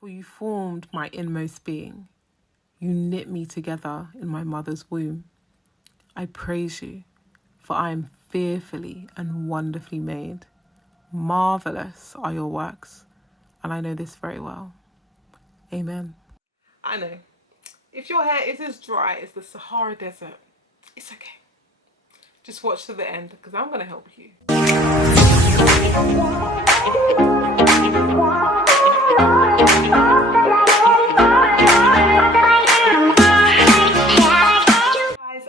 For you formed my inmost being. You knit me together in my mother's womb. I praise you, for I am fearfully and wonderfully made. Marvellous are your works, and I know this very well. Amen. I know. If your hair is as dry as the Sahara Desert, it's okay. Just watch to the end, because I'm going to help you.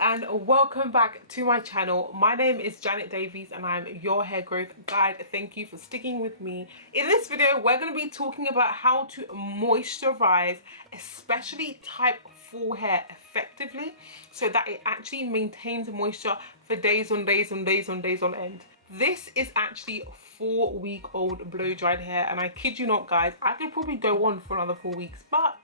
And welcome back to my channel. My name is Janet Davies and I'm your hair growth guide. Thank you for sticking with me. In this video we're going to be talking about how to moisturize especially type 4 hair effectively so that it actually maintains moisture for days on days on days on days on end. This is actually 4-week-old blow dried hair, and I kid you not guys, I could probably go on for another 4 weeks, but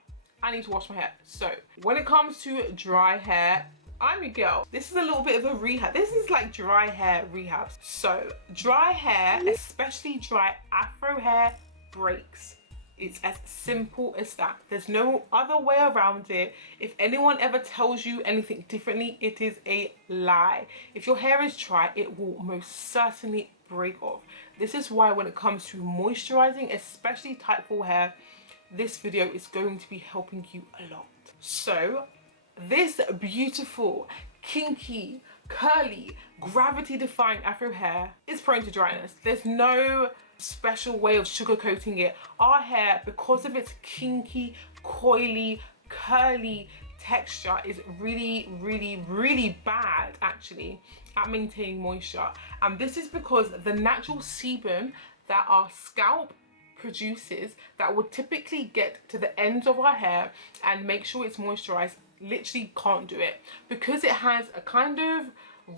I need to wash my hair. So when it comes to dry hair, I'm your girl. This is a little bit of a rehab. This is like dry hair rehab. So dry hair, especially dry afro hair, breaks. It's as simple as that. There's no other way around it. If anyone ever tells you anything differently, it is a lie. If your hair is dry, it will most certainly break off. This is why when it comes to moisturizing, especially type 4 hair, this video is going to be helping you a lot. So this beautiful, kinky, curly, gravity-defying afro hair is prone to dryness. There's no special way of sugarcoating it. Our hair, because of its kinky, coily, curly texture, is really, really, really bad actually at maintaining moisture. And this is because the natural sebum that our scalp produces that would typically get to the ends of our hair and make sure it's moisturized literally can't do it, because it has a kind of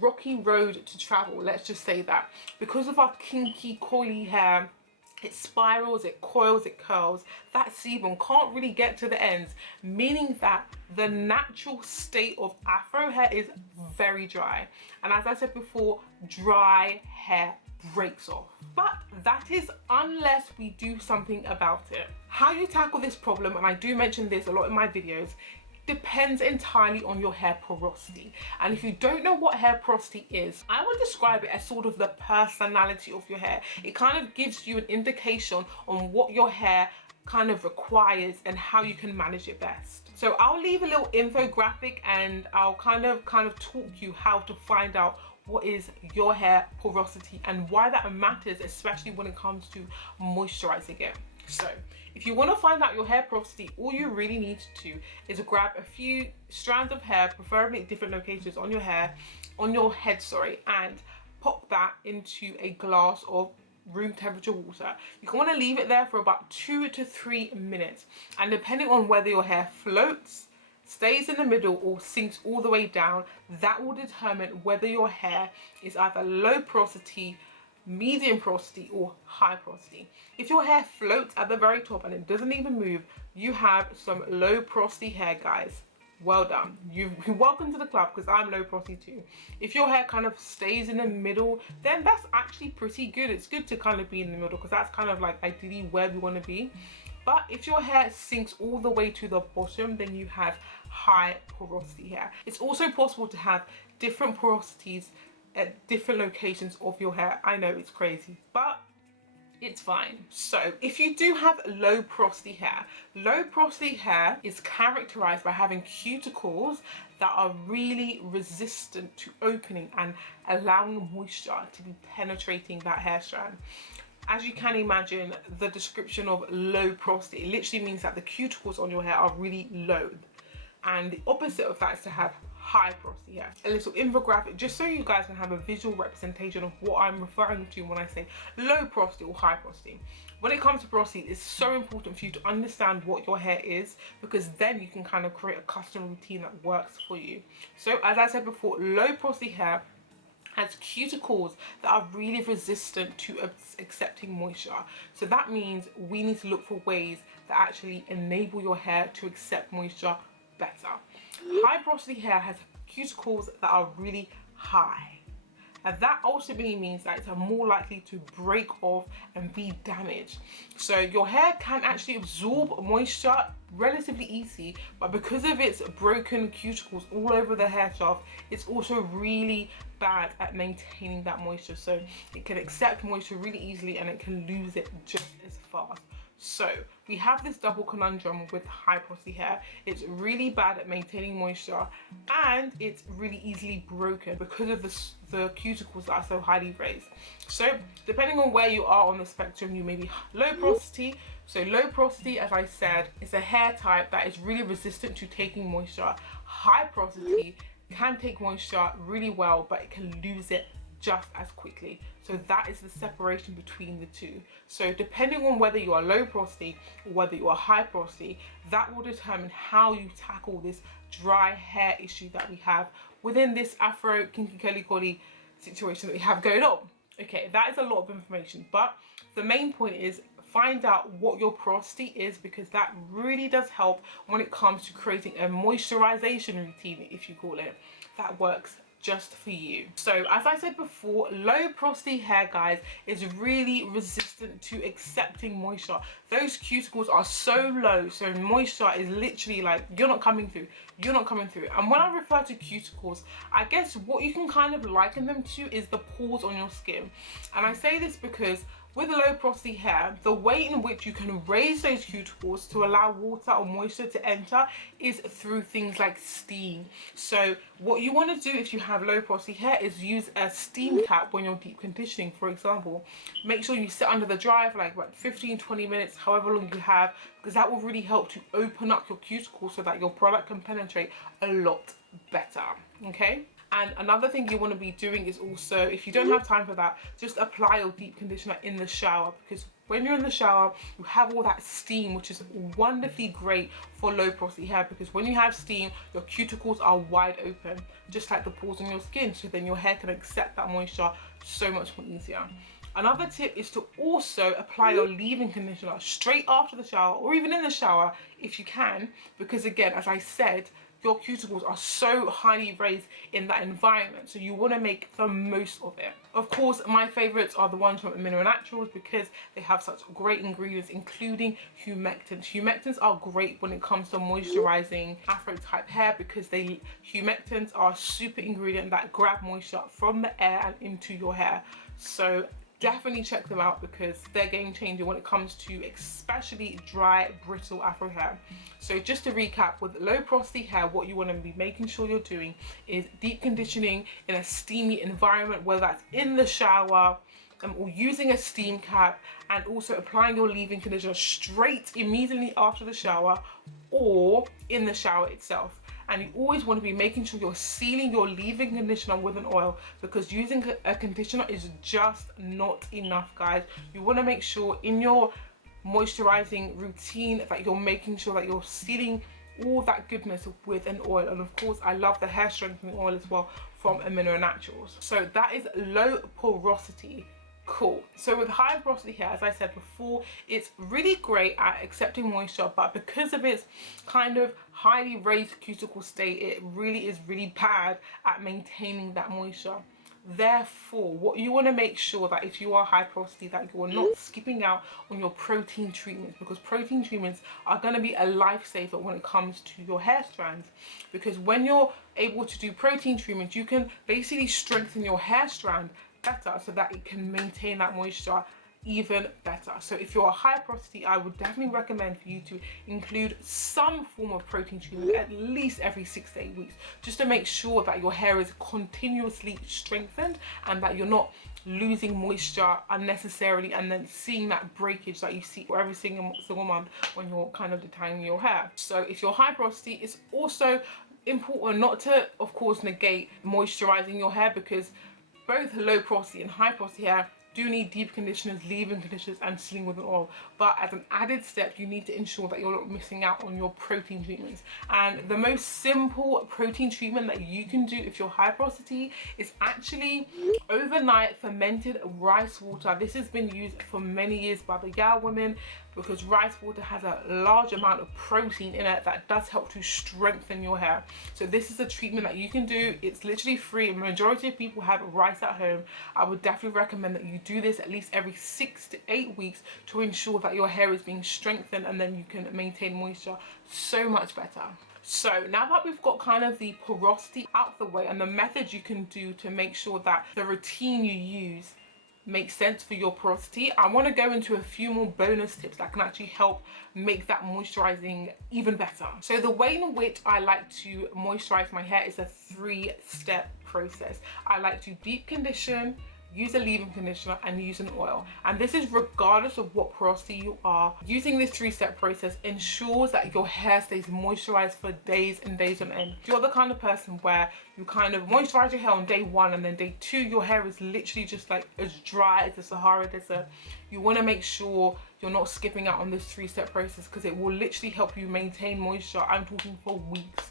rocky road to travel, let's just say that. Because of our kinky, coily hair, it spirals, it coils, it curls. That sebum can't really get to the ends, meaning that the natural state of afro hair is very dry. And as I said before, dry hair breaks off. But that is unless we do something about it. How you tackle this problem, and I do mention this a lot in my videos, depends entirely on your hair porosity. And if you don't know what hair porosity is, I would describe it as sort of the personality of your hair. It kind of gives you an indication on what your hair kind of requires and how you can manage it best. So I'll leave a little infographic and I'll kind of talk you how to find out what is your hair porosity and why that matters, especially when it comes to moisturizing it. So if you want to find out your hair porosity, all you really need to do is grab a few strands of hair, preferably at different locations on your head, and pop that into a glass of room temperature water. You can want to leave it there for about 2 to 3 minutes, and depending on whether your hair floats, stays in the middle, or sinks all the way down, that will determine whether your hair is either low porosity, medium porosity, or high porosity. If your hair floats at the very top and it doesn't even move, you have some low porosity hair, guys. Well done. You're welcome to the club, because I'm low porosity too. If your hair kind of stays in the middle, then that's actually pretty good. It's good to kind of be in the middle, because that's kind of like ideally where we want to be. But if your hair sinks all the way to the bottom, then you have high porosity hair. It's also possible to have different porosities at different locations of your hair. I know it's crazy, but it's fine. So if you do have low porosity hair is characterized by having cuticles that are really resistant to opening and allowing moisture to be penetrating that hair strand. As you can imagine, the description of low porosity, it literally means that the cuticles on your hair are really low. And the opposite of that is to have high porosity hair. A little infographic just so you guys can have a visual representation of what I'm referring to when I say low porosity or high porosity. When it comes to porosity, it's so important for you to understand what your hair is, because then you can kind of create a custom routine that works for you. So as I said before, low porosity hair has cuticles that are really resistant to accepting moisture. So that means we need to look for ways that actually enable your hair to accept moisture better. High porosity hair has cuticles that are really high. and that ultimately means that it's more likely to break off and be damaged. So your hair can actually absorb moisture relatively easy, but because of its broken cuticles all over the hair shaft, it's also really bad at maintaining that moisture. So it can accept moisture really easily and it can lose it just as fast. So we have this double conundrum with high porosity hair. It's really bad at maintaining moisture and it's really easily broken because of the cuticles that are so highly raised. So depending on where you are on the spectrum, you may be low porosity. So low porosity, as I said, is a hair type that is really resistant to taking moisture. High porosity can take moisture really well, but it can lose it just as quickly. So that is the separation between the two. So depending on whether you are low porosity or whether you are high porosity, that will determine how you tackle this dry hair issue that we have within this Afro kinky curly curly situation that we have going on. Okay, that is a lot of information, but the main point is find out what your porosity is, because that really does help when it comes to creating a moisturization routine, if you call it, that works just for you. So as I said before, low porosity hair, guys, is really resistant to accepting moisture. Those cuticles are so low, so moisture is literally like, you're not coming through. And when I refer to cuticles, I guess what you can kind of liken them to is the pores on your skin. And I say this because with low porosity hair, the way in which you can raise those cuticles to allow water or moisture to enter is through things like steam. So what you want to do if you have low porosity hair is use a steam cap when you're deep conditioning, for example. Make sure you sit under the dryer for like about 15-20 minutes, however long you have, because that will really help to open up your cuticles so that your product can penetrate a lot better, okay? And another thing you want to be doing is also, if you don't have time for that, just apply your deep conditioner in the shower, because when you're in the shower, you have all that steam, which is wonderfully great for low porosity hair, because when you have steam, your cuticles are wide open, just like the pores on your skin, so then your hair can accept that moisture so much more easier. Another tip is to also apply your leave-in conditioner straight after the shower, or even in the shower if you can, because again, as I said, your cuticles are so highly raised in that environment, so you want to make the most of it. Of course, my favorites are the ones from Mineral Naturals because they have such great ingredients, including humectants. Humectants are great when it comes to moisturizing Afro type hair, because humectants are a super ingredient that grab moisture from the air and into your hair. So definitely check them out because they're game changer when it comes to especially dry, brittle Afro hair. So just to recap, with low porosity hair, what you want to be making sure you're doing is deep conditioning in a steamy environment, whether that's in the shower or using a steam cap, and also applying your leave-in conditioner straight immediately after the shower or in the shower itself. And you always want to be making sure you're sealing your leave-in conditioner with an oil, because using a conditioner is just not enough, guys. You want to make sure in your moisturizing routine that you're making sure that you're sealing all that goodness with an oil. And of course, I love the hair strengthening oil as well from Mineral Naturals. So that is low porosity. Cool. So with high porosity hair, as I said before, it's really great at accepting moisture, but because of its kind of highly raised cuticle state, it really is really bad at maintaining that moisture. Therefore, what you want to make sure that if you are high porosity, that you are not skipping out on your protein treatments, because protein treatments are going to be a lifesaver when it comes to your hair strands. Because when you're able to do protein treatments, you can basically strengthen your hair strand better so that it can maintain that moisture even better. So if you're a high porosity, I would definitely recommend for you to include some form of protein treatment at least every 6 to 8 weeks, just to make sure that your hair is continuously strengthened and that you're not losing moisture unnecessarily and then seeing that breakage that you see every single month when you're kind of detangling your hair. So if you're high porosity, it's also important not to, of course, negate moisturizing your hair, because both low porosity and high porosity hair do need deep conditioners, leave-in conditioners, and sealing with an oil. But as an added step, you need to ensure that you're not missing out on your protein treatments. And the most simple protein treatment that you can do if you're high porosity is actually overnight fermented rice water. This has been used for many years by the Yao women, because rice water has a large amount of protein in it that does help to strengthen your hair. So this is a treatment that you can do. It's literally free. A majority of people have rice at home. I would definitely recommend that you do this at least every 6 to 8 weeks to ensure that your hair is being strengthened, and then you can maintain moisture so much better. So now that we've got kind of the porosity out the way and the methods you can do to make sure that the routine you use makes sense for your porosity, I want to go into a few more bonus tips that can actually help make that moisturizing even better. So the way in which I like to moisturize my hair is a 3-step process. I like to deep condition, use a leave-in conditioner, and use an oil. And this is regardless of what porosity you are. Using this 3-step process ensures that your hair stays moisturized for days and days on end. If you're the kind of person where you kind of moisturize your hair on day 1 and then day 2 your hair is literally just like as dry as the Sahara Desert, you want to make sure you're not skipping out on this 3-step process, because it will literally help you maintain moisture. I'm talking for weeks.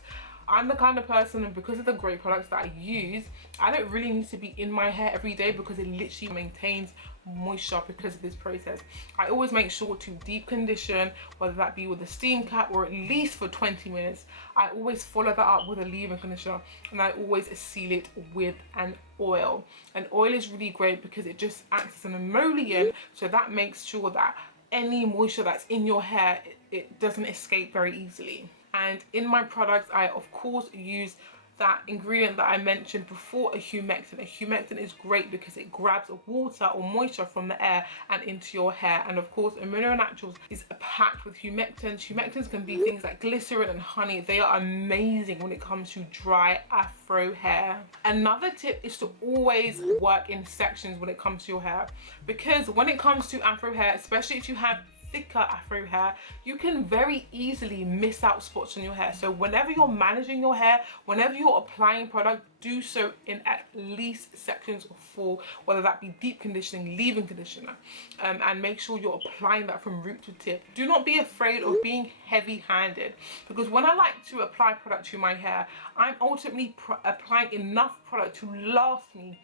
I'm the kind of person, and because of the great products that I use, I don't really need to be in my hair every day because it literally maintains moisture because of this process. I always make sure to deep condition, whether that be with a steam cap or at least for 20 minutes. I always follow that up with a leave-in conditioner, and I always seal it with an oil. An oil is really great because it just acts as an emollient, so that makes sure that any moisture that's in your hair, it doesn't escape very easily. And in my products, I of course use that ingredient that I mentioned before, a humectant. A humectant is great because it grabs water or moisture from the air and into your hair. And of course, Amino Naturals is packed with humectants. Humectants can be things like glycerin and honey. They are amazing when it comes to dry afro hair. Another tip is to always work in sections when it comes to your hair, because when it comes to afro hair, especially if you have thicker afro hair, you can very easily miss out spots on your hair. So whenever you're managing your hair, whenever you're applying product, do so in at least sections of 4, whether that be deep conditioning, leave-in conditioner, and make sure you're applying that from root to tip. Do not be afraid of being heavy-handed, because when I like to apply product to my hair, I'm ultimately applying enough product to last me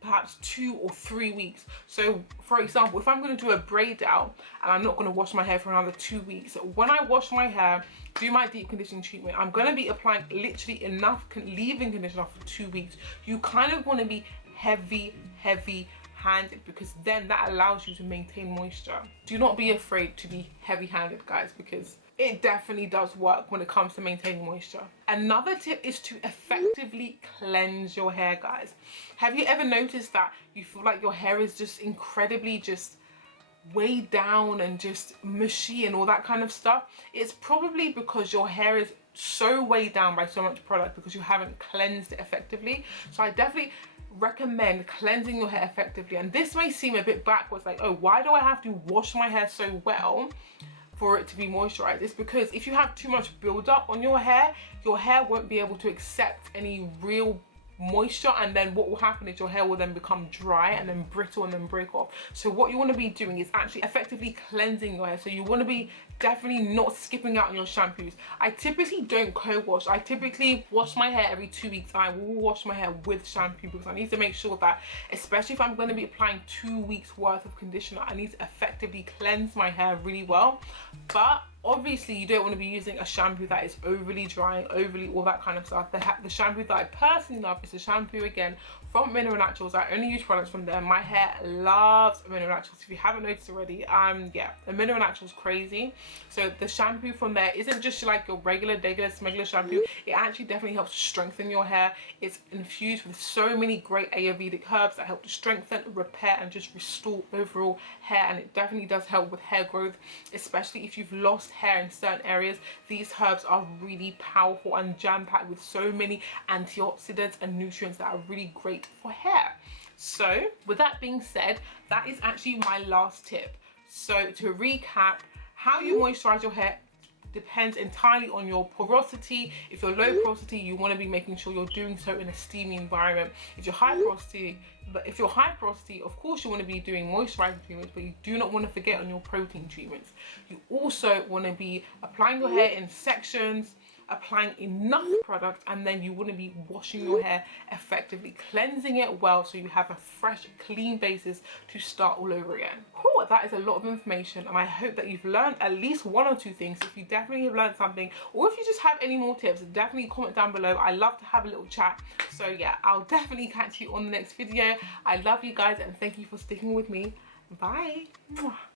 perhaps 2 or 3 weeks. So for example, if I'm going to do a braid out and I'm not going to wash my hair for another 2 weeks, when I wash my hair, do my deep conditioning treatment, I'm going to be applying literally enough leave-in conditioner for 2 weeks. You kind of want to be heavy handed, because then that allows you to maintain moisture. Do not be afraid to be heavy handed, guys, because it definitely does work when it comes to maintaining moisture. Another tip is to effectively cleanse your hair, guys. Have you ever noticed that you feel like your hair is just incredibly just weighed down and just mushy and all that kind of stuff? It's probably because your hair is so weighed down by so much product because you haven't cleansed it effectively. So I definitely recommend cleansing your hair effectively. And this may seem a bit backwards, like, oh, why do I have to wash my hair so well for it to be moisturized? It's because if you have too much buildup on your hair won't be able to accept any real moisture, and then what will happen is your hair will then become dry and then brittle and then break off. So what you want to be doing is actually effectively cleansing your hair. So you want to be definitely not skipping out on your shampoos. I typically don't co-wash. I typically wash my hair every 2 weeks. I will wash my hair with shampoo because I need to make sure that, especially if I'm going to be applying 2 weeks worth of conditioner, I need to effectively cleanse my hair really well. But obviously you don't want to be using a shampoo that is overly drying, overly all that kind of stuff. The shampoo that I personally love is the shampoo, again, from Mineral Naturals. I only use products from there. My hair loves Mineral Naturals. If you haven't noticed already, yeah, the Mineral Naturals crazy. So the shampoo from there isn't just like your regular smuggler shampoo. It actually definitely helps strengthen your hair. It's infused with so many great Ayurvedic herbs that help to strengthen, repair, and just restore overall hair. And it definitely does help with hair growth, especially if you've lost hair in certain areas. These herbs are really powerful and jam-packed with so many antioxidants and nutrients that are really great for hair. So with that being said, that is actually my last tip. So to recap, how you moisturize your hair depends entirely on your porosity. If you're low porosity, you want to be making sure you're doing so in a steamy environment. If you're high porosity, of course you want to be doing moisturizing treatments, but you do not want to forget on your protein treatments. You also want to be applying your hair in sections applying enough product, and then you wouldn't be washing your hair effectively, cleansing it well so you have a fresh, clean basis to start all over again. Whew, that is a lot of information, and I hope that you've learned at least one or two things. If you definitely have learned something, or if you just have any more tips, definitely comment down below. I love to have a little chat. So yeah, I'll definitely catch you on the next video. I love you guys, and thank you for sticking with me. Bye.